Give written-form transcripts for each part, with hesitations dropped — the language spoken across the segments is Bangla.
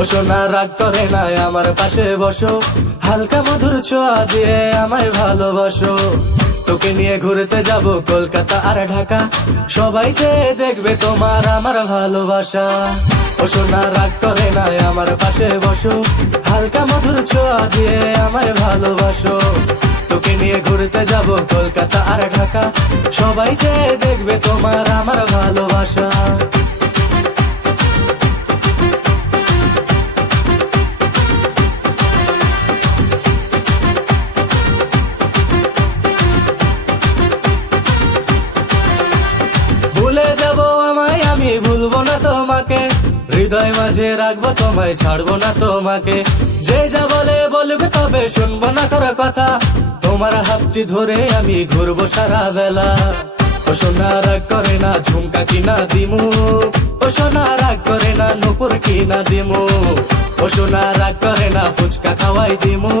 ও সোনা রাগ করে না আমার পাশে বসো, হালকা মধুর ছোঁয়া দিয়ে আমায় ভালোবাসো। তোকে নিয়ে ঘুরতে যাব কলকাতা আর ঢাকা, সবাই যে দেখবে তোমার আমার ভালোবাসা। ও সোনা রাগ করে না আমার পাশে বসো, হালকা মধুর ছোঁয়া দিয়ে আমায় ভালোবাসো। তোকে নিয়ে ঘুরতে যাব কলকাতা আর ঢাকা, সবাই যে দেখবে তোমার আমার ভালোবাসা। ভুলে যাব আমায় আমি ভুলবো না তোমাকে, হৃদয় মাঝে রাখবো তোমায় ছাড়বো না তোমাকে। যে যা বলে বলবে তবে শুনবো না কারো কথা, তোমার হাতটি ধরে আমি ঘুরবো সারা বেলা। ও সোনা রাগ করে না ঝুমকা কিনা দিমু, ও সোনা রাগ করে না নুপুর কিনা দিমু, ও সোনা রাগ করে না ফুচকা খাওয়াই দিমু,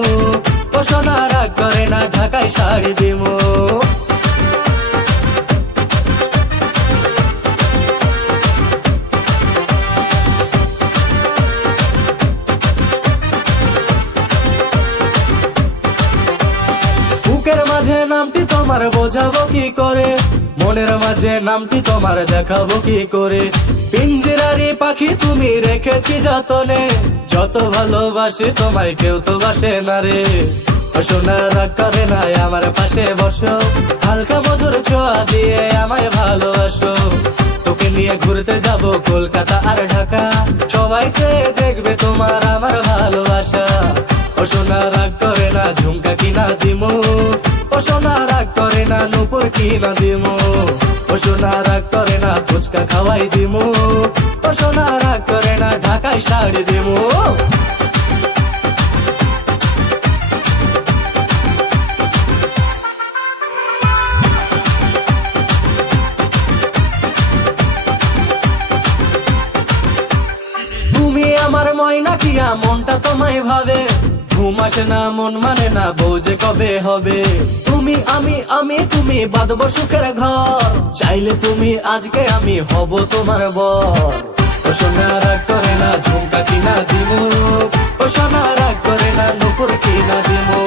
ও সোনা রাগ করে না ঢাকায় শাড়ি দিমু। বুকের মাঝে নামটি তোমার বোঝাবো কি করে, মনের মাঝে নামটি তোমার দেখাবো কি করে। পিঞ্জিরারি পাখি তুমি রেখেছি যতনে, যত ভালোবাসি তোমায় কেউ তো বাসে না রে। ও সোনা রাগ করে না আমার পাশে বসো, হালকা মধুর ছোঁয়া দিয়ে আমায় ভালোবাসো। তোকে নিয়ে ঘুরতে যাব কলকাতা আর ঢাকা, সবাই চেয়ে দেখবে তোমার আমার ভালোবাসা। ও সোনা রাগ করে না ঝুমকা কিনা দিমু, ও সোনা রাগ করে না নুপুর কিনা দিমু, ও সোনা রাগ করে না ফুচকা খাওয়াই দিমু, ও সোনা রাগ করে না ঢাকায় শাড়ি দিমু। তুমি আমার ময়না টিয়া মনটা তোমায় ভাবে, ঘুম আসে না মন মানে না বউ যে কবে হবে। তুমি আমি তুমি বাঁধবো সুখের ঘর, চাইলে তুমি আজকে আমি হব তোমার বর। ও সোনা রাগ করে না ঝুমকা কিনা দিমু, ও সোনা রাগ করে না নুপুর কিনা দিমু,